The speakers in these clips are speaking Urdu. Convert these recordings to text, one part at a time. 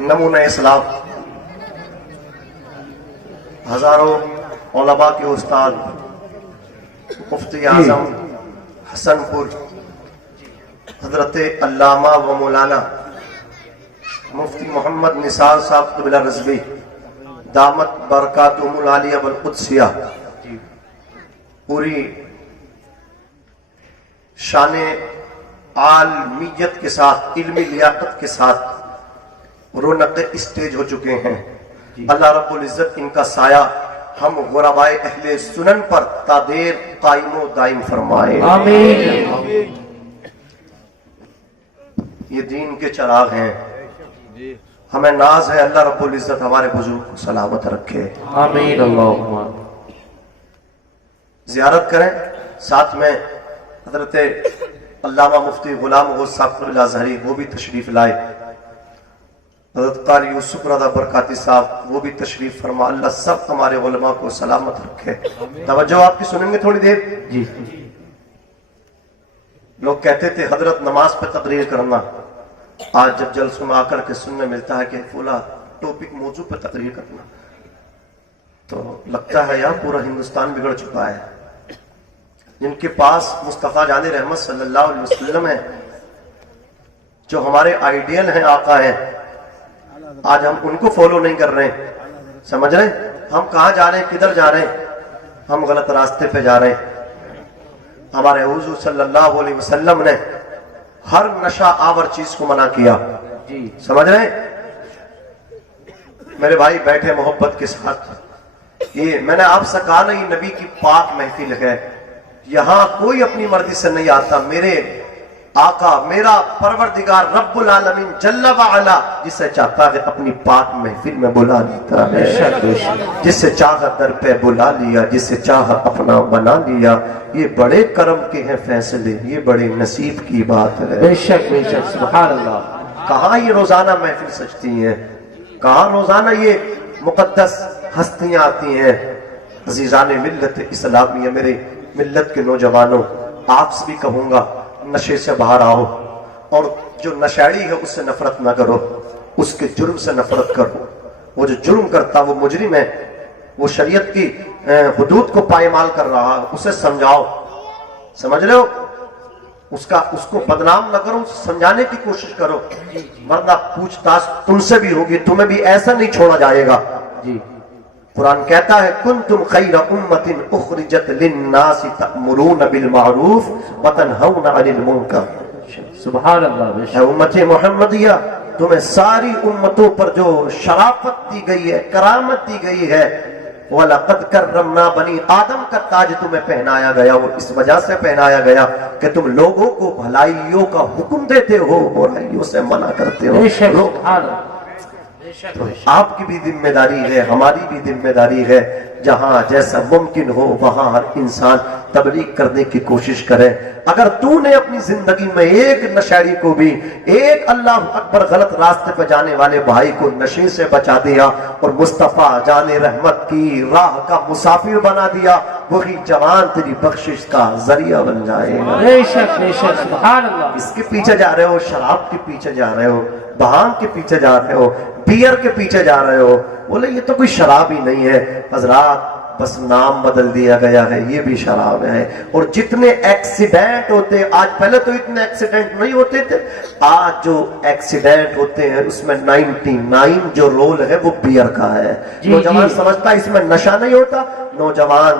نمونہ اسلام، ہزاروں علماء کے استاد مفتی اعظم حسن پور حضرت علامہ و مولانا مفتی محمد نثار صاحب قبلہ رضوی دامت برکاتہم العالیہ والقدسیہ پوری شان عالمیت کے ساتھ، علمی لیاقت کے ساتھ رونق اسٹیج ہو چکے ہیں۔ اللہ رب العزت ان کا سایہ ہم غربائے اہل سنن پر تا دیر قائم و دائم فرمائے، آمین۔ یہ دین کے چراغ ہیں، ہمیں ناز ہے اللہ رب العزت ہمارے بزرگ کو سلامت رکھے، آمین اللہم۔ زیارت کریں، ساتھ میں حضرت علامہ مفتی غلام غوث صاحب قبلہ ازہری وہ بھی تشریف لائے، حضرت قاری یوسف رضا برکاتی صاحب وہ بھی تشریف فرما، اللہ سب ہمارے علماء کو سلامت رکھے۔ توجہ آپ کی سنیں گے تھوڑی دیر؟ جی۔ لوگ کہتے تھے حضرت نماز پہ تقریر کرنا، آج جب جلسوں میں آ کر کے سننے ملتا ہے کہ فلاں ٹاپک موضوع پہ تقریر کرنا، تو لگتا ہے یار پورا ہندوستان بگڑ چکا ہے۔ جن کے پاس مصطفیٰ جان رحمت صلی اللہ علیہ وسلم ہے، جو ہمارے آئیڈیل ہیں، آقا ہیں، آج ہم ان کو فالو نہیں کر رہے ہیں، سمجھ رہے ہیں ہم کہاں جا رہے ہیں، کدھر جا رہے ہیں؟ ہم غلط راستے پہ جا رہے ہیں۔ ہمارے حضور صلی اللہ علیہ وسلم نے ہر نشہ آور چیز کو منع کیا، سمجھ رہے ہیں؟ میرے بھائی بیٹھے محبت کے ساتھ، یہ میں نے آپ سے کہا نا، یہ نبی کی پاک محفل ہے، یہاں کوئی اپنی مرضی سے نہیں آتا۔ میرے آقا، میرا پروردگار رب العالمین جل وعلا جسے چاہتا ہے اپنی پاک محفل میں بلا لیتا ہے، جسے چاہا در پہ بلا لیا، جسے چاہا اپنا بنا لیا۔ یہ بڑے کرم کے ہیں فیصلے، یہ بڑے نصیب کی بات ہے۔ بے شک بے شک، سبحان اللہ۔ کہاں یہ روزانہ محفل سجتی ہیں، کہاں روزانہ یہ مقدس ہستیاں آتی ہیں۔ عزیزان ملت اسلامیہ، میرے ملت کے نوجوانوں، آپ سے بھی کہوں گا نشے سے باہر آؤ، اور جو نشیڑی ہے اس سے نفرت نہ کرو، اس کے جرم سے نفرت کرو۔ وہ جو جرم کرتا وہ مجرم ہے، وہ شریعت کی حدود کو پائمال کر رہا ہے، اسے سمجھاؤ، سمجھ رہے ہو؟ اس کو بدنام نہ کرو، سمجھانے کی کوشش کرو، ورنہ پوچھ تاچھ تم سے بھی ہوگی، تمہیں بھی ایسا نہیں چھوڑا جائے گا۔ جی، قرآن کہتا ہے کنتم خیر امت اخرجت للناس تأمرون بالمعروف وتنہون عن المنکر۔ سبحان اللہ۔ بے اے شک، امت محمدیہ، تمہیں ساری امتوں پر جو شرافت دی گئی ہے، کرامت دی گئی ہے، وَلَقَدْ كَرَّمْنَا بَنِي آدم کا تاج تمہیں پہنایا گیا، وہ اس وجہ سے پہنایا گیا کہ تم لوگوں کو بھلائیوں کا حکم دیتے ہو، برائیوں سے منع کرتے ہو۔ بے شک، سبحان اللہ۔ تو آپ کی بھی ذمہ داری ہے، ہماری بھی ذمہ داری ہے، جہاں جیسا ممکن ہو وہاں ہر انسان تبلیغ کرنے کی کوشش کرے۔ اگر تو نے اپنی زندگی میں ایک نشیڑی کو بھی، ایک اللہ اکبر غلط راستے پہ جانے والے بھائی کو نشے سے بچا دیا اور مصطفیٰ جان رحمت کی راہ کا مسافر بنا دیا، وہی جوان تیری بخشش کا ذریعہ بن جائے گا۔ بے شک بے شک، سبحان اللہ۔ اس کے پیچھے جا رہے ہو، شراب کے پیچھے جا رہے ہو، بھانگ کے پیچھے جا رہے ہو، بیئر کے پیچھے جا رہے ہو، بولے یہ تو کوئی شراب ہی نہیں ہے حضرات، بس نام بدل دیا گیا ہے، یہ بھی شراب ہے۔ اور جتنے ایکسیڈنٹ ہوتے، آج پہلے تو اتنے ایکسیڈنٹ نہیں ہوتے تھے، آج جو ایکسیڈنٹ ہوتے ہیں اس میں 99 جو رول ہے وہ بیئر کا ہے۔ نوجوان سمجھتا ہے اس میں نشہ نہیں ہوتا، نوجوان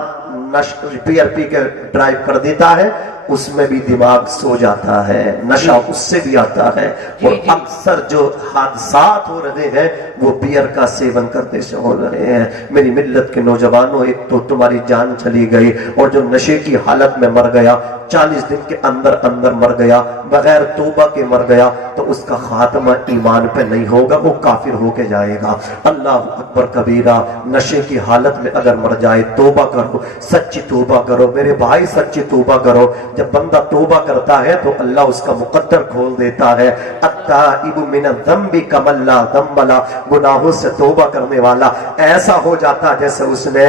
بیئر پی کے ڈرائیو کر دیتا ہے، اس میں بھی دماغ سو جاتا ہے، نشہ اس سے بھی آتا ہے، اور اکثر جو حادثات ہو رہے ہیں وہ بیئر کا سیون کرنے سے ہو رہے ہیں۔ میری ملت کے نوجوانوں، ایک تو تمہاری جان چلی گئی، اور جو نشے کی حالت میں مر گیا، 40 دن کے اندر اندر مر گیا، بغیر توبہ کے مر گیا، تو اس کا خاتمہ ایمان پہ نہیں ہوگا، وہ کافر ہو کے جائے گا۔ اللہ اکبر کبیرہ، نشے کی حالت میں اگر مر جائے توبہ کرو، سچی توبہ کرو میرے بھائی، سچی توبہ کرو۔ جب بندہ توبہ کرتا ہے تو اللہ اس کا مقدر کھول دیتا ہے۔ التائب من الذنب کمن لا ذنب لہ، گناہوں سے توبہ کرنے والا ایسا ہو جاتا جیسے اس نے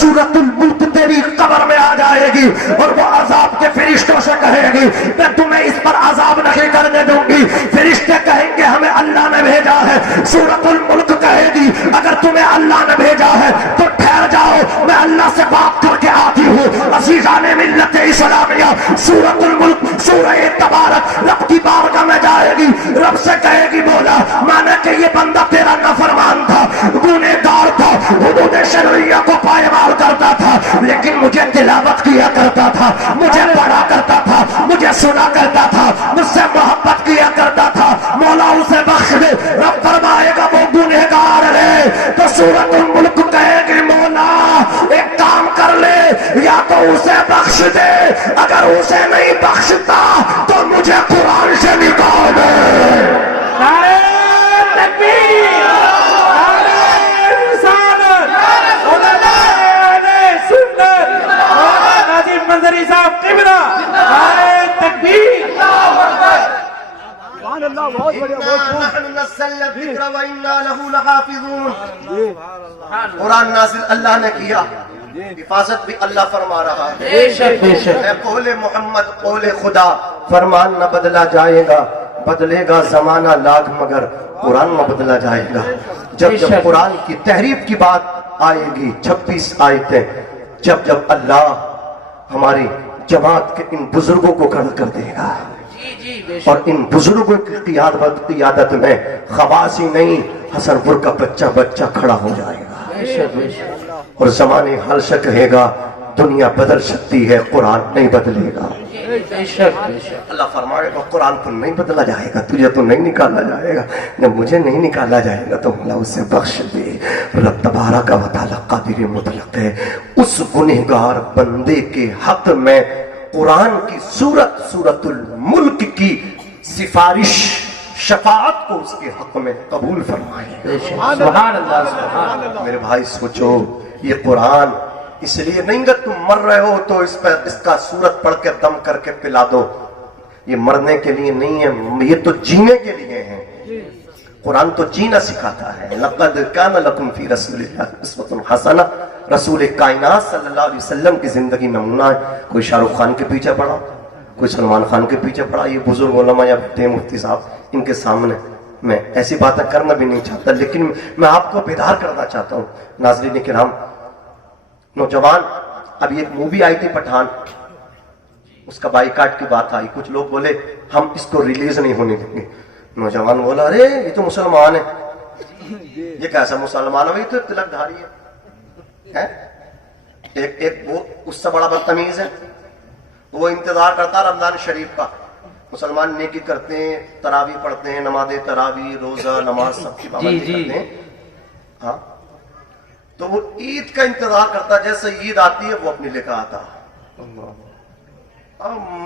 سورۃ الملک تیری قبر میں آ جائے گی اور وہ عذاب کے فرشتوں سے کہے گی میں تمہیں اس پر عذاب نہیں کرنے دوں گی. فرشتے کہیں گے ہمیں اللہ نے بھیجا ہے. سورۃ الملک کہے گی اگر تمہیں اللہ نے بھیجا ہے تو ٹھہر جاؤ, میں اللہ سے بات کر کے آتی ہوں. عزیزان ملت اسلامیہ, سورۃ الملک سورہ تبارک رب کی بارگاہ میں جائے گی, رب سے کہے گی مولا مانا کہ یہ بندہ تیرا نافرمان تھا, گنہگار تھا, حدود شرعیہ کو پائمال کرتا تھا, لیکن مجھے تلاوت کیا کرتا تھا, مجھے پڑھا کرتا تھا, مجھے سنا کرتا تھا, مجھ سے محبت کیا کرتا تھا, مولا اسے بخش دے. رب فرمائے گا وہ گنہگار ہے تو سورۃ الملک کہے گی مولا ایک کام کر لے, یا تو اسے بخش دے, اگر اسے نہیں بخشتا تو مجھے قرآن سے نکال دے. نعرہ تکبیر, نعرہ رسالت, علماء سنت, مولانا ناظم منظری صاحب قبلہ, نعرہ تکبیر. قرآن نازل اللہ نے کیا, حفاظت بھی اللہ فرما رہا ہے. بے شک بے شک. اے قول محمد قول خدا, فرمان نہ بدلا جائے گا, بدلے گا زمانہ لاکھ مگر قرآن نہ بدلا جائے گا. جب جب قرآن کی تحریف کی بات آئے گی, 26 آیتیں, جب جب اللہ ہماری جماعت کے ان بزرگوں کو کھڑا کر دے گا اور ان بزرگوں کی قیادت میں خواص ہی نہیں حسن پور کا بچہ بچہ کھڑا ہو جائے گا. بے شک بے شک. اور زمانے حال سے کہے گا دنیا بدل سکتی ہے, قرآن نہیں بدلے گا. بے شک بے شک. اللہ فرمائے گا قرآن تو نہیں بدلا جائے گا, تجھے تو نہیں نکالا جائے گا, جب مجھے نہیں نکالا جائے گا تو مولا اسے بخش دے. رب تبارک و تعالی قادر مطلق ہے. اس گنہگار بندے کے حق میں قرآن کی سورۃ الملک کی سفارش شفاعت کو اس کے حق میں قبول فرمائے. سبحان اللہ سبحان اللہ. میرے بھائی سوچو, یہ قرآن اس لیے نہیں کہ تم مر رہے ہو تو اس کا سورت پڑھ کے دم کر کے پلا دو, یہ مرنے کے لیے نہیں ہے, یہ تو جینے کے لیے ہے. قرآن تو جینا سکھاتا ہے. لقد کان لکم فی رسول اللہ اسوۃ حسنہ, رسول کائنات صلی اللہ علیہ وسلم کی زندگی نمونہ ہے. کوئی شاہ رخ خان کے پیچھے پڑا, کوئی سلمان خان کے پیچھے پڑا. یہ بزرگ علماء یا مفتی صاحب, ان کے سامنے میں ایسی باتیں کرنا بھی نہیں چاہتا, لیکن میں آپ کو بیدار کرنا چاہتا ہوں. ناظرین کرام, نوجوان, ابھی ایک مووی آئی تھی پٹھان, اس کا بائیکاٹ کی بات آئی. کچھ لوگ بولے ہم اس کو ریلیز نہیں ہونے دیں گے. نوجوان بولا ارے یہ تو مسلمان ہے. یہ کیسا مسلمان ہے, یہ تو تلک دھاری ہے. ایک وہ اس سے بڑا بدتمیز ہے, وہ انتظار کرتا رمضان شریف کا. مسلمان نیکی کرتے ہیں, تراویح پڑھتے ہیں, نماز تراویح, روزہ, نماز سب کی پابندی کرتے ہیں. ہاں, تو وہ عید کا انتظار کرتا, جیسے عید آتی ہے وہ اپنی لے کر آتا.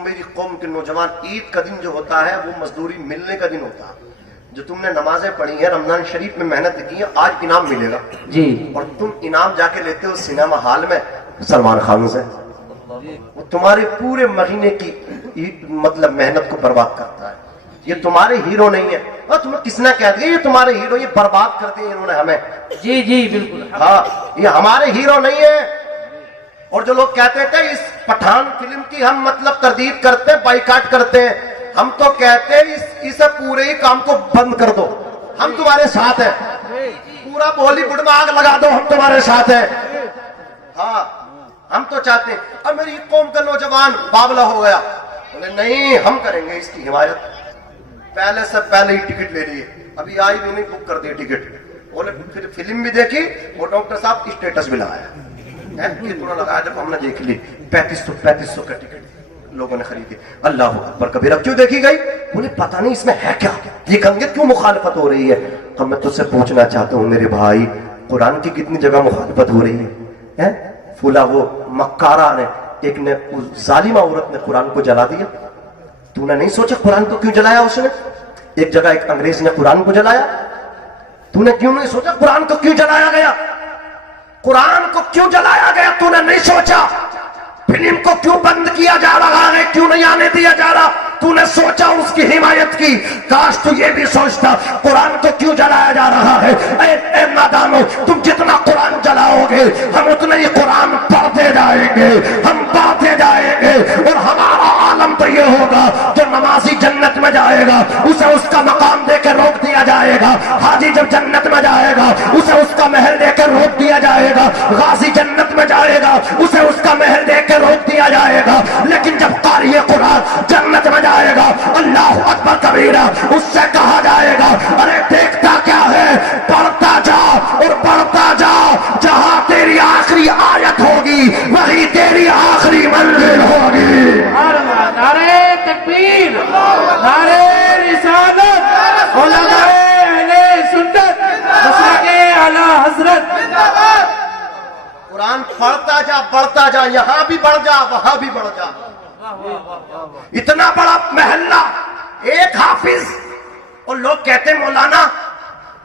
میری قوم کے نوجوان, عید کا دن جو ہوتا ہے وہ مزدوری ملنے کا دن ہوتا ہے. جو تم نے نمازیں پڑھی ہیں, رمضان شریف میں محنت کی ہے, آج انعام ملے گا جی. اور تم انعام جا کے لیتے ہو سنیما ہال میں سلمان خان سے. وہ تمہارے پورے مہینے کی مطلب محنت کو برباد کرتا ہے. یہ تمہارے ہیرو نہیں ہے. اور تمہیں کس نے کہہ دیا یہ تمہارے ہیرو, یہ برباد کر دیے انہوں نے ہمیں. جی جی بالکل. ہاں, یہ ہمارے ہیرو نہیں ہے. اور جو لوگ کہتے تھے اس پٹھان فلم کی ہم مطلب تردید کرتے ہیں, بائیکاٹ کرتے ہیں, ہم تو کہتے ہیں اس پورے ہی کام کو بند کر دو, ہم تمہارے ساتھ ہیں. پورا بالی ووڈ میں آگ لگا دو, ہم تمہارے ساتھ ہیں. ہاں, ہم تو چاہتے ہیں. اب میری قوم کا نوجوان باولا ہو گیا, بولے نہیں ہم کریں گے اس کی حمایت. پہلے سے پہلے ہی ٹکٹ لے لیے, ابھی آئی بھی نہیں, بک کر دی ٹکٹ. بولے پھر فلم بھی دیکھی, وہ ڈاکٹر صاحب اسٹیٹس بھی لگایا, کتنا لگایا جب ہم نے دیکھ لی. 3500 کا ٹکٹ لوگوں نے خریدی. اللہ اکبر کبیرہ. کیوں دیکھی گئی؟ بولے پتہ نہیں اس میں ہے کیا, یہ کنگے کیوں مخالفت ہو رہی ہے. اب میں تجھ سے پوچھنا چاہتا ہوں میرے بھائی, قرآن کی کتنی جگہ مخالفت ہو رہی ہے. فلا وہ مکارہ نے, ایک نے, ظالمہ عورت نے قرآن کو جلا دیا. تو نے نہیں سوچا قرآن کو کیوں جلایا اس نے؟ ایک جگہ ایک انگریز نے قرآن کو جلایا, تو نے کیوں نہیں سوچا قرآن کو کیوں جلایا گیا؟ قرآن کو کیوں جلایا گیا تو نے نہیں سوچا؟ فلم کو کیوں بند کیا جا رہا ہے, کیوں نہیں آنے دیا جا رہا, تو نے سوچا اس کی حمایت کی؟ کاش تو یہ بھی سوچتا قرآن کو کیوں جلایا جا رہا ہے. اے نادانو, تم جتنا قرآن جلاؤ گے ہم اتنے ہی قرآن جائیں گے, ہم باتیں جائیں گے, اور ہمارا عالم تو یہ ہوگا جو نمازی جنت میں جائے گا اسے اس کا مقام دے کے روک دیا جائے گا, حاجی جب جنت میں جائے گا اسے اس کا محل دے کے روک دیا جائے گا, غازی جنت میں جائے گا اسے اس کا محل دے کے روک دیا جائے گا. لیکن جب قاری قرآن جنت میں جائے گا اللہ اکبر کبیرہ, اس سے کہا جائے گا ارے دیکھتا کیا ہے, پڑھتا جا اور پڑھتا جا, جہاں تیری آخری آیت ہوگی وہی تیری آخری منزل ہوگی. نعرے تکبیر, نعرے رسالت, علماء اہل سنت, مسلک اعلی حضرت. قرآن پڑھتا جا بڑھتا جا, یہاں بھی بڑھ جا وہاں بھی بڑھ جا. اتنا بڑا محلہ, ایک حافظ, اور لوگ کہتے مولانا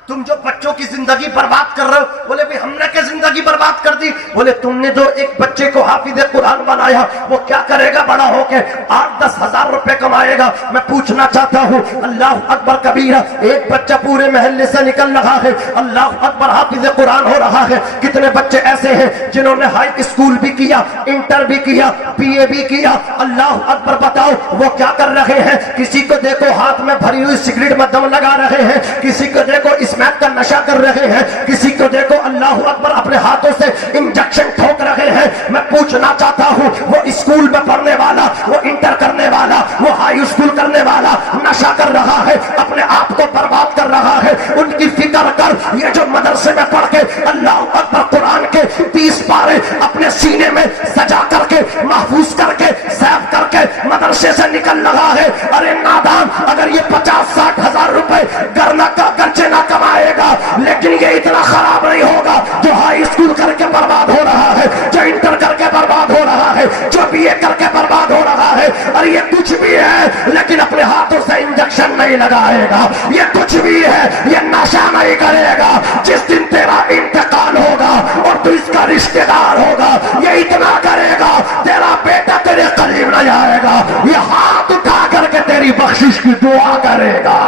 تم جو بچوں کی زندگی برباد کر رہے ہو. بولے بھی ہم نے کیا زندگی برباد کر دی؟ بولے تم نے جو ایک بچے کو حافظ قرآن بنایا وہ کیا کرے گا بڑا ہو کے؟ 8-10 ہزار روپے کمائے گا. میں پوچھنا چاہتا ہوں, اللہ اکبر کبیرہ, ایک بچہ پورے محلے سے نکل رہا ہے, اللہ اکبر حافظ قرآن ہو رہا ہے. کتنے بچے ایسے ہیں جنہوں نے ہائی اسکول بھی کیا, انٹر بھی کیا, PA بھی کیا, اللہ اکبر. بتاؤ وہ کیا کر رہے ہیں؟ کسی کو دیکھو ہاتھ میں بھری ہوئی سگریٹ میں دم لگا رہے ہیں, کسی کو دیکھو اسمیک کا نشہ کر رہے ہیں, کسی کو دیکھو اللہ اکبر اپنے ہاتھوں سے انجیکشن ٹھوک رہے ہیں. میں پوچھنا چاہتا ہوں وہ اسکول میں پڑھنے والا, وہ انٹر کرنے والا, وہ ہائی اسکول کرنے والا نشہ کر رہا ہے, اپنے آپ کو برباد کر رہا ہے. ان کی فکر کر, یہ جو مدرسے میں پڑھ کے اللہ اکبر قرآن کے 30 پارے اپنے سینے میں سجا کر کے محفوظ کر کے سیو کر کے مدرسے سے نکل رہا ہے. ارے نادان, اگر یہ 50-60 ہزار روپے گرچہ نہ کمائے گا لیکن یہ اتنا خراب نہیں ہوگا جو ہائی اسکول کر کے برباد ہو رہا ہے, جو انٹر کر کے برباد ہو رہا ہے, جو BA کر کے برباد ہو رہا ہے. اور یہ کچھ بھی ہے لیکن اپنے ہاتھوں سے انجیکشن نہیں لگائے گا, یہ کچھ بھی ہے یہ نشہ نہیں کرے گا. جس دن تیرا انتقال ہوگا اور تو اس کا رشتہ دار ہوگا, یہ اتنا کرے گا تیرا بیٹا تیرے قریب نہ جائے گا, یہ ہاتھ اٹھا کر کے تیری بخشش کی دعا کرے گا.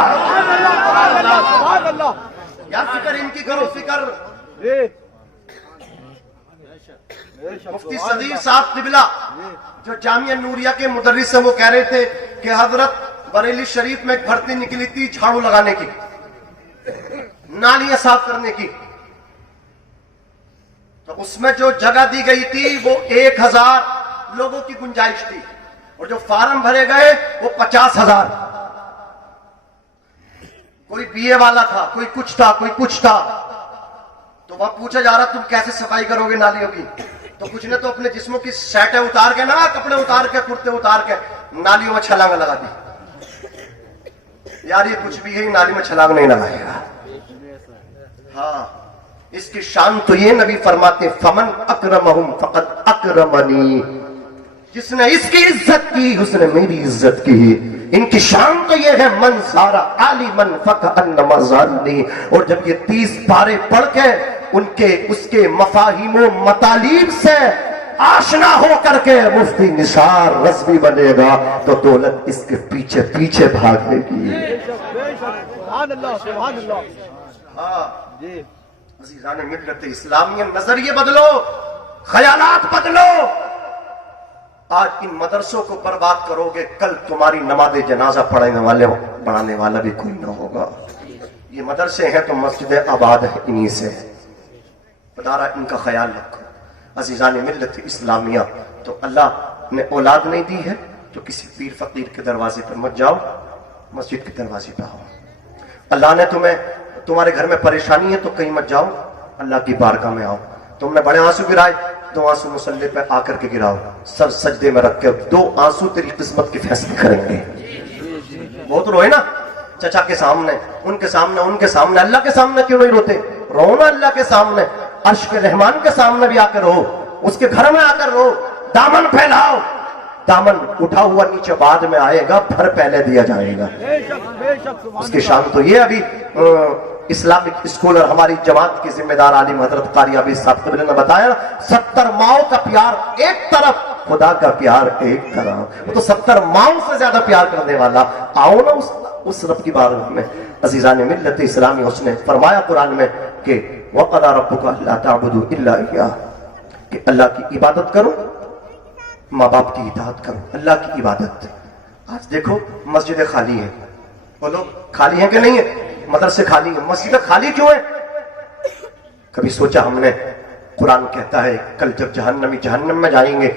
یار فکر ان کی کرو, فکر. مفتی صدیق صاحب قبلہ جو جامعہ نوریہ کے مدرس ہیں وہ کہہ رہے تھے کہ حضرت بریلی شریف میں ایک بھرتی نکلی تھی جھاڑو لگانے کی, نالیاں صاف کرنے کی, تو اس میں جو جگہ دی گئی تھی وہ 1000 لوگوں کی گنجائش تھی, اور جو فارم بھرے گئے وہ 50,000. کوئی BA والا تھا, کوئی کچھ تھا, کوئی کچھ تھا. تو وہاں پوچھا جا رہا تم کیسے صفائی کرو گے نالیوں کی؟ تو کچھ نے تو اپنے جسموں کی شرٹیں اتار کے, نا کپڑے اتار کے, کرتے اتار کے نالیوں میں چھلانگ لگا دی. یار یہ کچھ بھی ہے, نالی میں چھلانگ نہیں لگائے گا. ہاں اس کی شان تو یہ نبی فرماتے فمن اکرمہم فقد اکرمنی, جس نے اس کی عزت کی اس نے میری عزت کی. ان کی شان تو یہ ہے من سارا عالمن فکأنما زارنی. اور جب یہ 30 پارے پڑھ کے ان کے اس کے مفاہیم و مطالب سے آشنا ہو کر کے مفتی نثار رضوی بنے گا تو دولت اس کے پیچھے پیچھے بھاگے گی. سبحان اللہ, سبحان اللہ. ہاں عزیزان ملت اسلامیہ, نظریے بدلو, خیالات بدلو. آج ان مدرسوں کو برباد کرو گے, کل تمہاری نماز جنازہ پڑھانے والا بھی کوئی نہ ہوگا. یہ مدرسے ہیں تو مسجد آباد ہے انہی سے. بدارہ ان کا خیال رکھو. عزیزان ملت اسلامیہ, تو اللہ نے اولاد نہیں دی ہے تو کسی پیر فقیر کے دروازے پر مت جاؤ, مسجد کے دروازے پہ آؤ. اللہ نے تمہارے گھر میں پریشانی ہے تو کہیں مت جاؤ, اللہ کی بارگاہ میں آؤ. تم نے بڑے آنسو گرائے, 2 آنسو مصلی پہ آ کر کے گراؤ, سر سجدے میں رکھ کے 2 آنسو تیری قسمت کے فیصلے کریں گے. بہت روئے نا چچا کے سامنے, ان کے سامنے, اللہ کے سامنے کیوں نہیں روتے؟ رو نا اللہ کے سامنے, عرش کے رحمان کے سامنے بھی آ کر رو, اس کے گھر میں آ کر رو. دامن پھیلاؤ, دامن اٹھا ہوا نیچے بعد میں آئے گا, بھر پہلے دیا جائے گا. اس کی شان تو یہ. ابھی اسلامک اسکول اور ہماری جماعت کی ذمہ دار عالم حضرت قاری ابھی صاحب قبلہ نے بتایا 70 ماؤں کا پیار ایک طرف, خدا کا پیار ایک طرف. وہ تو 70 ماؤں سے زیادہ پیار کرنے والا. آؤ نا اس رب کی بارگاہ میں. عزیزان ملت اسلامی, اس نے فرمایا قرآن میں کہ وَقَضَىٰ رَبُّكَ أَلَّا تَعْبُدُوا إِلَّا إِيَّاهُ, کہ اللہ کی عبادت کرو ماں باپ کی اطاعت کرو، اللہ کی عبادت۔ آج دیکھو مسجدیں خالی ہیں، بولو خالی ہیں کہ نہیں ہیں؟ مدرسے خالی ہیں، مسجدیں خالی کیوں ہیں؟ کبھی سوچا ہم نے؟ قرآن کہتا ہے کل جب جہنمی جہنم میں جائیں گے،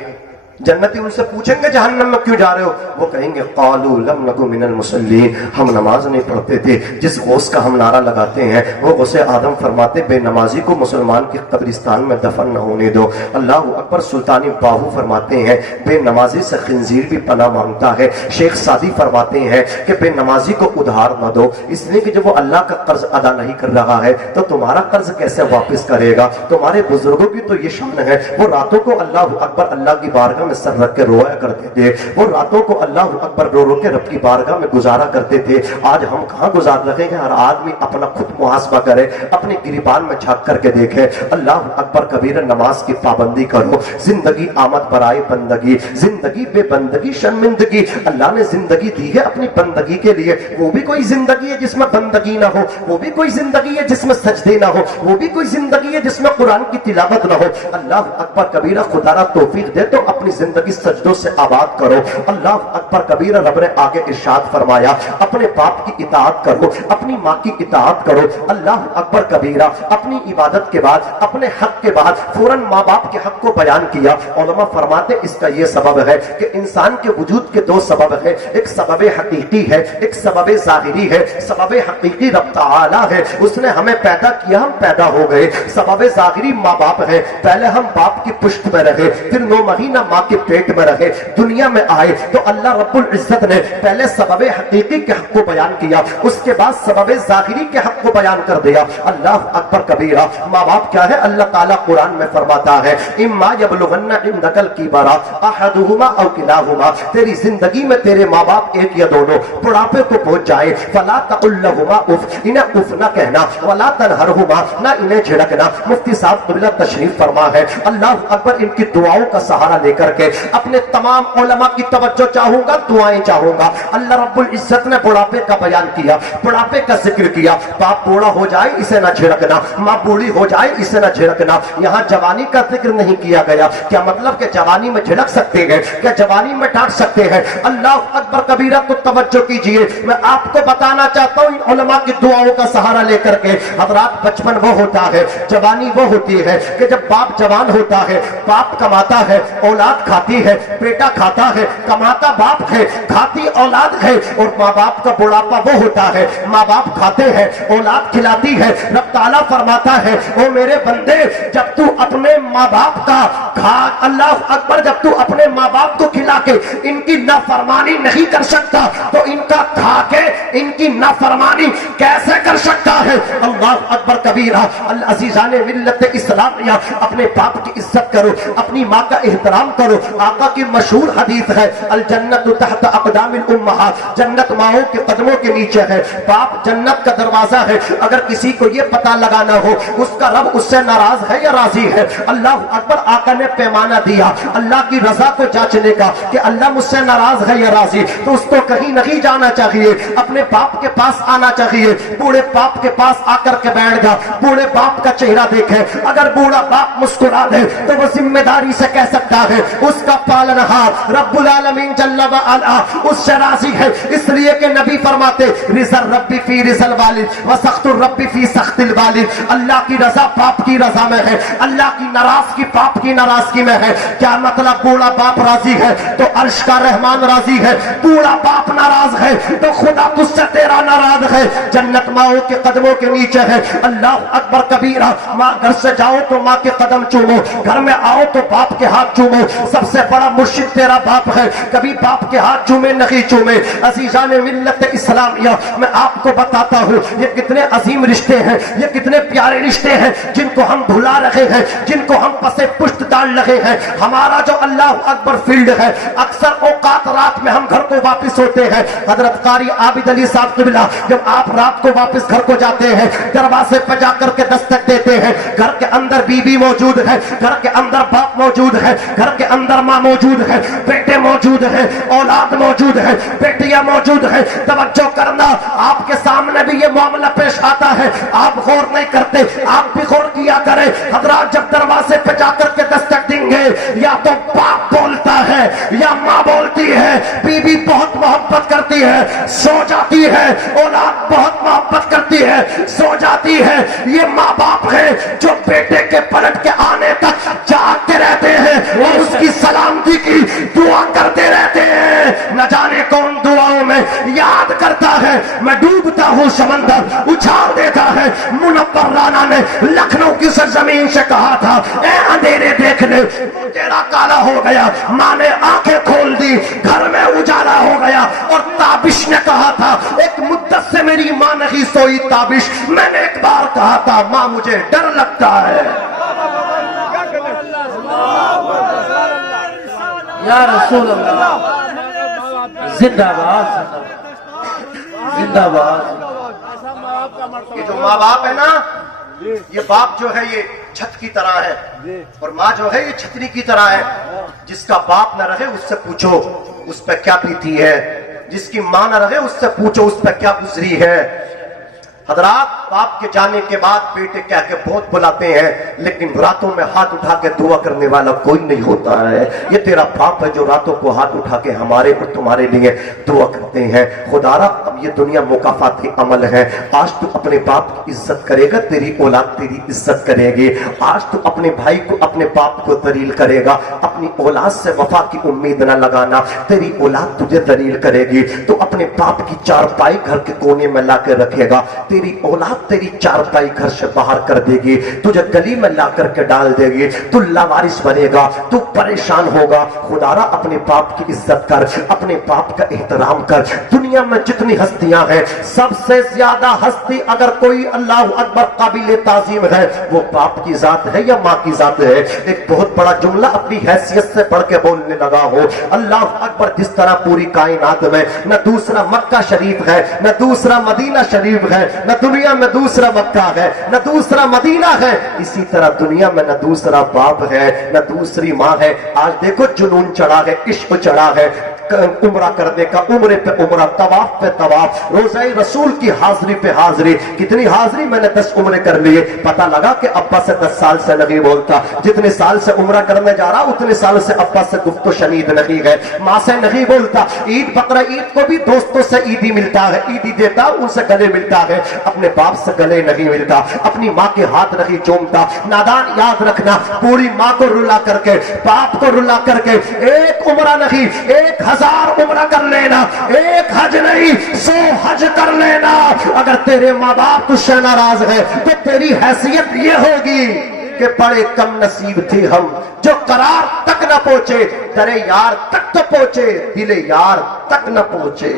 جنتی ان سے پوچھیں گے جہنم میں کیوں جا رہے ہو؟ وہ کہیں گے قالوا لم نکن من المصلین، ہم نماز نہیں پڑھتے تھے۔ جس غوث کا ہم نعرہ لگاتے ہیں وہ غوث آدم فرماتے بے نمازی کو مسلمان کے قبرستان میں دفن نہ ہونے دو۔ اللہ اکبر سلطانی باہو فرماتے ہیں بے نمازی سے خنزیر بھی پناہ مانگتا ہے۔ شیخ سعدی فرماتے ہیں کہ بے نمازی کو ادھار نہ دو، اس لیے کہ جب وہ اللہ کا قرض ادا نہیں کر رہا ہے تو تمہارا قرض کیسے واپس کرے گا؟ تمہارے بزرگوں کی تو یہ شان ہے، وہ راتوں کو اللہ اکبر اللہ کی بارگاہ میں سر رکھ کے رویا کرتے تھے، وہ راتوں کو اللہ اکبر رو رو کے رب کی بارگاہ میں گزارا کرتے تھے۔ آج ہم کہاں گزار رہے ہیں؟ ہر آدمی اپنا خود محاسبہ کرے، اپنی گریبان میں جھانک کر کے دیکھے۔ اللہ اکبر کبیر، نماز کی پابندی کرو۔ زندگی آمد برائے بندگی، زندگی بے بندگی شرمندگی۔ اللہ نے زندگی دی ہے اپنی بندگی کے لیے، وہ بھی کوئی زندگی ہے جس میں بندگی نہ ہو، وہ بھی کوئی زندگی ہے جس میں سجدے نہ ہو، وہ بھی کوئی زندگی ہے جس میں قرآن کی تلاوت نہ ہو۔ اللہ اکبر کبیرہ، خدا را توفیق دے تو اپنی زندگی سجدوں سے آباد کرو۔ اللہ اکبر کبیرہ، رب نے آگے ارشاد فرمایا اپنے باپ کی اطاعت کرو، اپنی ماں کی اطاعت کرو۔ اللہ اکبر کبیرہ، اپنی عبادت کے بعد، اپنے حق کے بعد فوراً ماں باپ کے حق کو بیان کیا۔ علماء فرماتے اس کا یہ سبب ہے کہ انسان کے وجود کے دو سبب ہے، ایک سبب حقیقی ہے، ایک سبب ظاہری ہے۔ سبب حقیقی رب تعالی ہے، اس نے ہمیں پیدا کیا، ہم پیدا ہو گئے۔ سبب ظاہری ماں باپ ہے، پہلے ہم باپ کی پشت میں رہے، پھر 9 مہینہ ماں کے پیٹ میں رہے، دنیا میں آئے تو اللہ رب العزت نے پہلے سبب حقیقی کے حق کو بیان کیا، اس کے بعد سبب ظاہری کے حق کو بیان کر دیا۔ اللہ اکبر کبیرہ، ماں باپ کیا ہے؟ اللہ تعالیٰ قرآن میں فرماتا ہے اما یبلغن عندک الکبر احدہما او کلاہما، تیری زندگی میں تیرے ماں باپ ایک یا دونوں بڑھاپے کو پہنچ جائے، فلا تقل لہما اف، انہیں اف نہ کہنا، ولا تنہرہما، نہ انہیں جھڑکنا۔ مفتی صاحب قبلہ تشریف فرما ہے، اللہ اکبر ان کی دعاؤں کا سہارا لے کر کے اپنے تمام علماء کی توجہ چاہوں گا، دعائیں چاہوں گا۔ اللہ رب العزت نے بڑھاپے کا بیان کیا، بڑھاپے کا ذکر کیا۔ باپ بوڑھا ہو جائے اسے نہ جھڑکنا، ماں بوڑھی ہو جائے اسے نہ جھڑکنا۔ یہاں جوانی کا ذکر نہیں کیا گیا، کیا مطلب کہ جوانی میں جھڑک سکتے ہیں؟ کیا جوانی میں ڈانٹ سکتے ہیں؟ اللہ اکبر کبیرہ، تو توجہ کیجئے، میں آپ کو بتانا چاہتا ہوں ان علماء کی دعاؤں کا سہارا لے کر کے حضرات، بچپن وہ ہوتا ہے، جوانی وہ ہوتی ہے کہ جب باپ جوان ہوتا ہے، باپ کماتا ہے، اولاد کھاتی ہے، بیٹا کھاتا ہے، کماتا باپ ہے، کھاتی اولاد ہے، اور ماں باپ کا بڑھاپا وہ ہوتا ہے، ماں باپ کھاتے ہیں، اولاد کھلاتی ہے۔ رب تعالیٰ فرماتا ہے او میرے بندے، جب تو اپنے ماں باپ کا کھا، اللہ اکبر، جب تو اپنے ماں باپ کو کھلا کے ان کی نافرمانی نہیں کر سکتا تو ان کا کھا کے ان کی نافرمانی کیسے کر سکتا ہے؟ اللہ اکبر کبیرہ۔ العزیزان ملت اسلامیہ، اپنے باپ کی عزت کرو، اپنی ماں کا احترام کرو۔ آقا کی مشہور حدیث ہے الجنت تحت اقدام الامہات، جنت ماؤں کے قدموں کے نیچے ہے۔ باپ جنت کا دروازہ ہے۔ اگر کسی کو یہ پتہ لگانا ہو اس کا رب اس سے ناراض ہے یا راضی ہے، اللہ اکبر، آقا نے پیمانہ دیا اللہ کی رضا کو جانچنے کا کہ اللہ مجھ سے ناراض ہے یا راضی، تو اس کو کہیں نہیں جانا چاہیے، اپنے باپ کے پاس آنا چاہیے۔ بوڑھے باپ کے پاس آ کر کے بیٹھ گا، بوڑھے باپ کا چہرہ دیکھے، اگر بوڑھا باپ مسکرا دے تو وہ ذمہ داری سے کہہ سکتا ہے اس کا پالنہار رب العالمین جل وعلا اس سے راضی ہے۔ اس لیے کہ نبی فرماتے رضا الرب فی رضا الوالد وسخط الرب فی سخط الوالد، اللہ کی رضا باپ کی رضا میں ہے، اللہ کی ناراضگی باپ کی ناراضگی میں ہے۔ کیا مطلب؟ بوڑھا باپ راضی ہے تو عرش کا رحمان راضی ہے، بوڑھا باپ ناراض ہے تو خدا تجھ سے تیرا ناراض ہے۔ جنت ماؤں کے قدموں کے نیچے ہے۔ اللہ اکبر کبیرہ، ماں گھر سے جاؤ تو ماں کے قدم چومو، گھر میں آؤ تو باپ کے ہاتھ چومو۔ سب سے بڑا مرشد تیرا باپ ہے، کبھی باپ کے ہاتھ چومے نہیں چومے۔ عزیزان ملت اسلامیہ، میں آپ کو بتاتا ہوں یہ کتنے عظیم رشتے ہیں، یہ کتنے پیارے رشتے ہیں جن کو ہم بھلا رہے ہیں، جن کو ہم پسے پشت ڈال رہے ہیں۔ ہمارا جو اللہ اکبر فیلڈ ہے، اکثر اوقات رات میں ہم گھر کو واپس ہوتے ہیں۔ حضرت قاری عابد علی صاحب قبلہ جب آپ رات کو واپس گھر کو جاتے ہیں، دروازے پہ جا کر کے دستک دیتے ہیں، گھر کے اندر بیوی موجود ہے، گھر کے اندر باپ موجود ہے، گھر کے اندر اندر ماں موجود ہے، بیٹے موجود ہیں، اولاد موجود ہے، بیٹیاں موجود ہیں. توجہ کرنا، آپ کے سامنے بھی یہ معاملہ پیش آتا ہے، آپ غور نہیں کرتے، آپ بھی غور کیا کریں. حضرات جب دروازے پہ جا کر کے دستک دیں گے، یا تو باپ بولتا ہے یا ماں بولتی ہے. بیوی بہت محبت کرتی ہے، سو جاتی ہے. اولاد بہت محبت کرتی ہے، سو جاتی ہے. یہ ماں باپ ہے جو بیٹے کے پلٹ کے آنے تک جاگتے رہتے ہیں اور اس کی سلامتی کی دعا کرتے رہتے ہیں. نہ جانے کون دعاؤں میں یاد کرتا ہے. میں ڈوبتا ہوں سمندر اچھال دیتا ہے. منور رانا نے لکھنؤ کی سرزمین سے کہا تھا، اے اندھیرے دیکھ لے، تیرا کالا ہو گیا. ماں نے آنکھیں کھول دی، گھر میں اجالا ہو گیا. اور تابش نے کہا تھا، ایک مدت سے میری ماں نہیں سوئی. تابش، میں نے ایک بار کہا تھا ماں مجھے ڈر لگتا ہے. یا رسول اللہ، زندہ باد، زندہ باد. یہ جو ماں باپ ہے نا، یہ باپ جو ہے یہ چھت کی طرح ہے اور ماں جو ہے یہ چھتری کی طرح ہے. جس کا باپ نہ رہے اس سے پوچھو اس پہ کیا بیتی ہے، جس کی ماں نہ رہے اس سے پوچھو اس پہ کیا گزری ہے. حضرات باپ کے جانے کے بعد بیٹے کہہ کے بہت بلاتے ہیں، لیکن راتوں میں ہاتھ اٹھا کے دعا کرنے والا کوئی نہیں ہوتا ہے. یہ تیرا باپ ہے جو راتوں کو ہاتھ اٹھا کے ہمارے اور تمہارے لیے دعا کرتے ہیں. خدارا اب یہ دنیا مکافاتی عمل ہے. آج تو اپنے باپ کی عزت کرے گا، تیری اولاد تیری عزت کرے گی. آج تو اپنے بھائی کو اپنے باپ کو ذلیل کرے گا. اپنی اولاد سے وفا کی امید نہ لگانا، تیری اولاد تجھے ذلیل کرے گی. تو اپنے باپ کی چارپائی گھر کے کونے میں لا کے رکھے گا، تیری اولاد تیری چارپائی گھر سے باہر کر دے گی، تجھے گلی میں لا کر کے ڈال دے گی. تو لاوارث بنے گا، تو پریشان ہوگا. خدا را اپنے باپ کی عزت کر، اپنے باپ کا احترام کر. دنیا میں جتنی ہستیاں ہیں سب سے زیادہ ہستی اگر کوئی اللہ اکبر قابل تعظیم ہے وہ باپ کی ذات ہے یا ماں کی ذات ہے. ایک بہت بڑا جملہ اپنی حیثیت سے پڑھ کے بولنے لگا ہو. اللہ اکبر، جس طرح پوری کائنات میں نہ دوسرا مکہ شریف ہے، نہ دوسرا مدینہ شریف ہے، نہ دنیا میں دوسرا مکہ ہے، نہ دوسرا مدینہ ہے، اسی طرح دنیا میں نہ دوسرا باپ ہے، نہ دوسری ماں ہے. آج دیکھو جنون چڑھا ہے، عشق چڑھا ہے عمرہ کرنے کا، عمرے پہ عمرہ، طواف پہ طواف، روزہ رسول کی حاضری پہ حاضری. کتنی حاضری، میں نے 10 عمرے کر لیے. پتہ لگا کہ ابا سے 10 سال سے نہیں بولتا. جتنے سال سے عمرہ کرنے جا رہا اتنے سال سے ابا سے گفت و شنید نہیں ہے، ماں سے نہیں بولتا. عید بقرہ عید کو بھی دوستوں سے عیدی ملتا ہے، عیدی دیتا ان سے گلے ملتا ہے، اپنے باپ سے گلے نہیں ملتا، اپنی ماں کے ہاتھ نہیں چومتا. نادان یاد رکھنا، پوری ماں کو رلا کر کے، باپ کو رلا کر کے ایک عمرہ نہیں 1000 عمرہ کر لینا، ایک حج نہیں 100 حج کر لینا. اگر تیرے ماں باپ تجھ سے ناراض ہے تو تیری حیثیت یہ ہوگی کہ بڑے کم نصیب تھے ہم جو قرار تک نہ پہنچے، درے یار تک تو پہنچے، دل یار تک نہ پہنچے.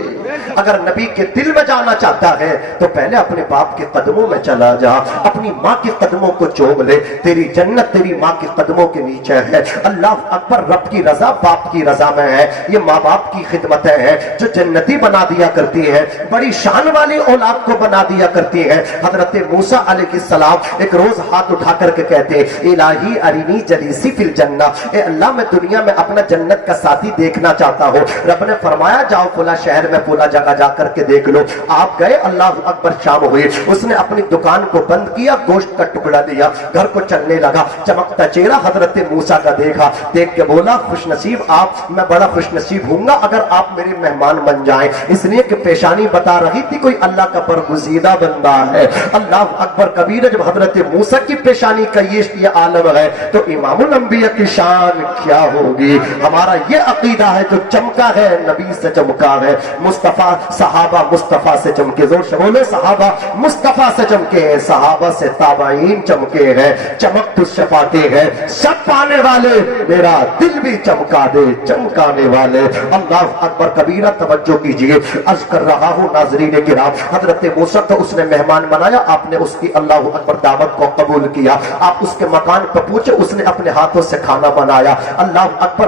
اگر نبی کے دل میں جانا چاہتا ہے تو پہلے اپنے باپ کے قدموں میں چلا جا، اپنی ماں کے قدموں کو چوم لے. تیری جنت تیری ماں کے قدموں کے نیچے ہے. اللہ اکبر، رب کی رضا باپ کی رضا میں ہے. یہ ماں باپ کی خدمتیں ہیں جو جنتی بنا دیا کرتی ہیں، بڑی شان والی اولاد کو بنا دیا کرتی ہیں. حضرت موسیٰ علیہ السلام ایک روز ہاتھ اٹھا کر کے کہتے الہی ارینی جلیسی فی الجنہ، اے اللہ میں دنیا میں اپنا جنت کا ساتھی دیکھنا چاہتا ہوں. رب نے فرمایا جاؤ فلاں شہر میں فلاں جگہ جا کر کے دیکھ لو. آپ گئے، اللہ اکبر، شام ہوئی، اس نے اپنی دکان کو بند کیا، گوشت کا ٹکڑا لیا، گھر کو چلنے لگا. چمکتا چہرہ حضرت موسیٰ کا دیکھا، دیکھ کے بولا خوش نصیب آپ، میں بڑا خوش نصیب ہوں گا اگر آپ میرے مہمان بن جائیں. اس لیے کہ پیشانی بتا رہی تھی کوئی اللہ کا برگزیدہ بندہ ہے. اللہ اکبر کبیر. جب حضرت موسیٰ کی پیشانی کا یہ عالم ہے تو امام الانبیاء کی شان کیا ہوگی. ہمارا یہ عقیدہ ہے جو چمکا ہے نبی سے چمکا ہے. مصطفیٰ صحابہ مصطفیٰ سے چمکے، زور سے بولے صحابہ مصطفیٰ سے چمکے ہیں، صحابہ سے تابعین چمکے ہیں. چمک تجھ سے پاتے ہیں سب پانے والے، میرا دل بھی چمکا دے چمکانے والے. اللہ اکبر کبیرہ. توجہ کیجئے، عرض کر رہا ہوں ناظرین کرام، حضرت موسیٰ کو اس نے مہمان بنایا، آپ نے اس کی اللہ اکبر دعوت کو قبول کیا. آپ اس کے مکان پہ پہنچے، اس نے اپنے ہاتھوں سے کھانا بنایا. اللہ اکبر.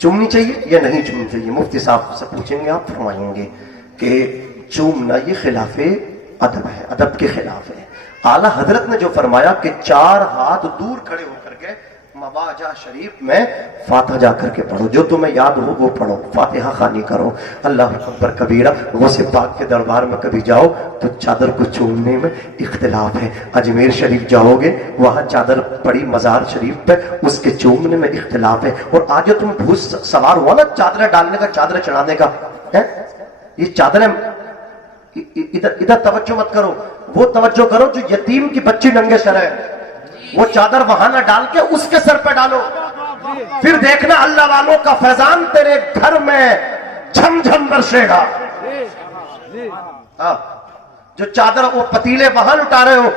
چومنی چاہیے یا نہیں چومنی چاہیے؟ مفتی صاحب سے پوچھیں گے، آپ فرمائیں گے کہ چومنا یہ خلاف ادب ہے، ادب کے خلاف ہے۔ اعلیٰ حضرت نے جو فرمایا کہ 4 ہاتھ دور کھڑے ہو کر کے مواجہ شریف میں فاتحہ جا کر کے پڑھو، جو تمہیں یاد ہو وہ پڑھو، فاتحہ خوانی کرو، اللہ اکبر کبیرہ۔ غوث پاک کے دربار میں کبھی جاؤ تو چادر کو چومنے میں اختلاف ہے، اجمیر شریف جاؤ گے وہاں چادر پڑی مزار شریف پہ، اس کے چومنے میں اختلاف ہے۔ اور آج جو تم بھوس سوار ہوا نا چادر ڈالنے کا، چادر چڑھانے کا، یہ چادریں ادھر توجہ مت کرو، وہ توجہ کرو جو یتیم کی بچی ننگے سر ہے، وہ چادر وہاں نہ ڈال کے اس کے سر پہ ڈالو، پھر دیکھنا اللہ والوں کا فیضان تیرے گھر میں جھم جھم برسے گا۔ جو چادر وہ پتیلے وہاں لٹا رہے ہو،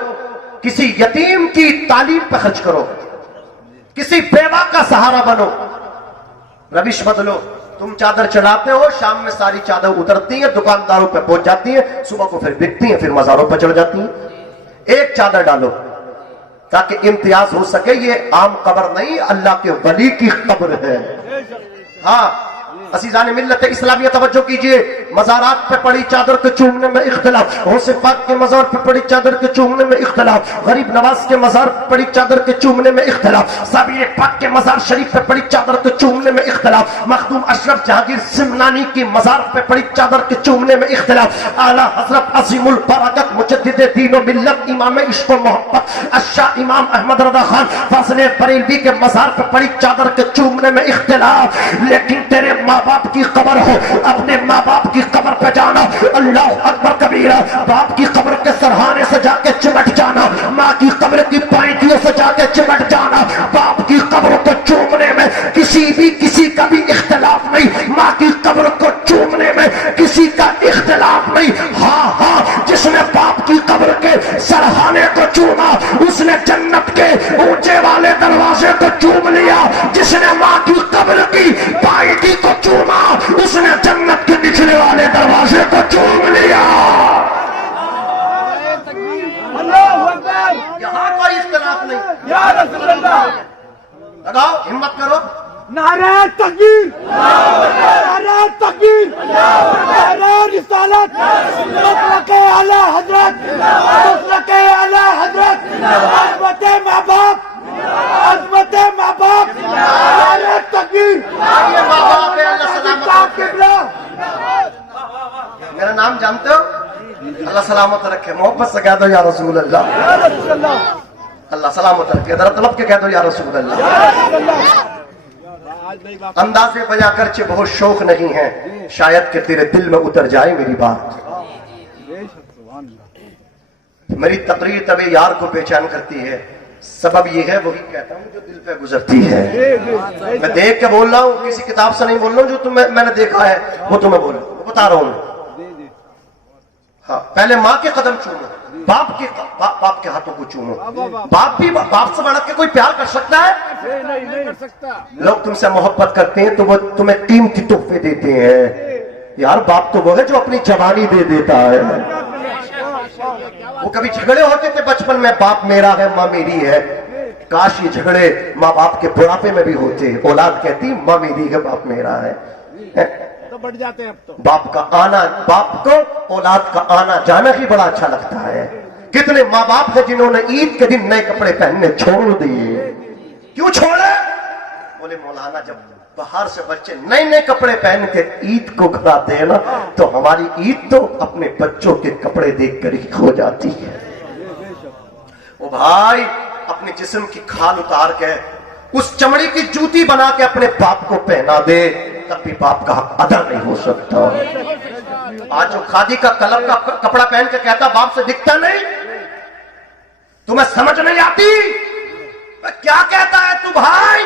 کسی یتیم کی تعلیم پہ خرچ کرو، کسی بیوہ کا سہارا بنو، روش بدلو۔ تم چادر چڑھاتے ہو، شام میں ساری چادر اترتی ہیں، دکانداروں پہ پہنچ جاتی ہیں، صبح کو پھر بکتی ہیں، پھر مزاروں پہ چڑھ جاتی ہیں۔ ایک چادر ڈالو تاکہ امتیاز ہو سکے، یہ عام قبر نہیں، اللہ کے ولی کی قبر ہے۔ ہاں عزیزان ملت اسلامیہ توجہ کیجئے، مزارات پہ پڑی چادر کے چومنے میں اختلاف، غوث پاک کے مزار پہ پڑی چادر کے چومنے میں اختلاف، غریب نواز کے مزار پہ پڑی چادر کے چومنے میں اختلاف، سابیر پاک کے مزار شریف پہ پڑی چادر کے چومنے میں اختلاف، مخدوم اشرف جہانگیر سمنانی کی مزار پہ پڑی چادر کے چومنے میں اختلاف، اعلیٰ حضرت عظیم البرکت مجدد دین و ملت امام عشق و محبت الشاہ امام احمد رضا خان فاضل بریلوی کے مزار پہ پڑی چادر کے چومنے میں اختلاف۔ لیکن تیرے ماں باپ کی قبر ہو، اپنے ماں باپ کی قبر پہ جانا، اللہ اکبر کبیرہ، باپ کی قبر کے سرہانے سے جا کے چمٹ جانا، ماں کی قبر کی پائنٹیوں سے جا کے چمٹ جانا، باپ کی قبر کو چومنے میں کسی کا بھی اختلاف نہیں، ماں کی قبر کو چومنے میں کسی کا اختلاف نہیں۔ ہاں جس نے باپ کی قبر کے سرہانے کو چوما اس نے جنت کے اونچے والے دروازے کو چوم لیا، جس نے ماں کی قبر کی پائنٹی کو چوما اس نے جنت کے نچلے والے دروازے کو چوم لیا۔ اللہ اکبر، یہاں کوئی اختلاف نہیں، یا رسول اللہ، لگاؤ ہمت کرو۔ نعرہ تکبیر، نعرہ تکبیر، نعرہ رسالت، مسلک اعلیٰ حضرت، مسلک اعلیٰ حضرت، عظمت ماں باپ، عظمت ماں باپ، نعرہ تکبیر، یہ ماں باپ ہے، اللہ سلامت رکھے۔ میرا نام جانتے ہو؟ اللہ سلامت رکھے، محبت سے کہہ دو یا رسول اللہ، یا رسول اللہ، اللہ سلامت رکھے، ذرا طلب کے کہہ دو یا رسول اللہ۔ یا رسول اللہ۔ انداز بجا کرچہ بہت شوق نہیں ہے، شاید کہ تیرے دل میں اتر جائے میری بات۔ میری تقریر طبع یار کو بے چین کرتی ہے، سبب یہ ہے وہی کہتا ہوں جو دل پہ گزرتی ہے۔ میں دیکھ کے بول رہا ہوں، کسی کتاب سے نہیں بول رہا ہوں، جو میں نے دیکھا ہے وہ تمہیں بول رہا ہوں، وہ بتا رہا ہوں۔ ہاں پہلے ماں کے قدم چومو، باپ کے ہاتھوں کو چومو۔ باپ سے بڑھ کے کوئی پیار کر سکتا ہے؟ نہیں کر سکتا۔ لوگ تم سے محبت کرتے ہیں تو وہ تمہیں قیمتی تحفے دیتے ہیں، یار باپ تو وہ ہے جو اپنی جوانی دے دیتا ہے۔ وہ کبھی جھگڑے ہوتے تھے بچپن میں، باپ میرا ہے ماں میری ہے، کاش یہ جھگڑے ماں باپ کے بڑھاپے میں بھی ہوتے، اولاد کہتی ماں میری ہے باپ میرا ہے۔ تو بڑھ جاتے ہیں اب تو۔ باپ کا آنا، باپ کو اولاد کا آنا جانا ہی بڑا اچھا لگتا ہے۔ کتنے ماں باپ ہیں جنہوں نے عید کے دن نئے کپڑے پہننے چھوڑ دیے؟ کیوں چھوڑے؟ بولے مولانا جب باہر سے بچے نئے نئے کپڑے پہن کے عید کو گھر آتے ہیں نا تو ہماری عید تو اپنے بچوں کے کپڑے دیکھ کر ہی ہو جاتی ہے۔ او بھائی اپنے جسم کی کھال اتار کے اس چمڑی کی جوتی بنا کے اپنے باپ کو پہنا دے، تب بھی باپ کا حق ادا نہیں ہو سکتا۔ آج جو کھادی کا کلب کا کپڑا پہن کے کہتا باپ سے دکھتا نہیں، تمہیں سمجھ نہیں آتی کیا کہتا ہے تو بھائی؟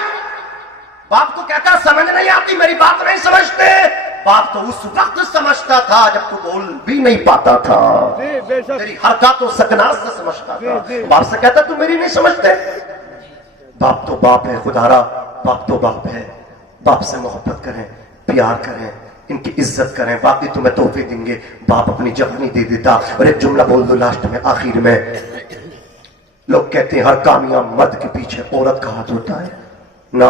باپ کو کہتا سمجھ نہیں آتی، میری بات نہیں سمجھتے۔ باپ تو اس وقت سمجھتا تھا جب تو بول بھی نہیں پاتا تھا، تیری حرکات و سکنات سے سمجھتا تھا۔ باپ سے کہتا تم میری نہیں سمجھتے۔ باپ تو باپ ہے، خدارا باپ تو باپ ہے۔ باپ سے محبت کریں، پیار کریں، ان کی عزت کریں، باقی تمہیں تحفے دیں گے۔ باپ اپنی جوانی دے دیتا۔ اور ایک جملہ بول دو لاسٹ میں، آخر میں، لوگ کہتے ہیں ہر کامیاب مرد کے پیچھے عورت کا ہاتھ ہوتا ہے، نہ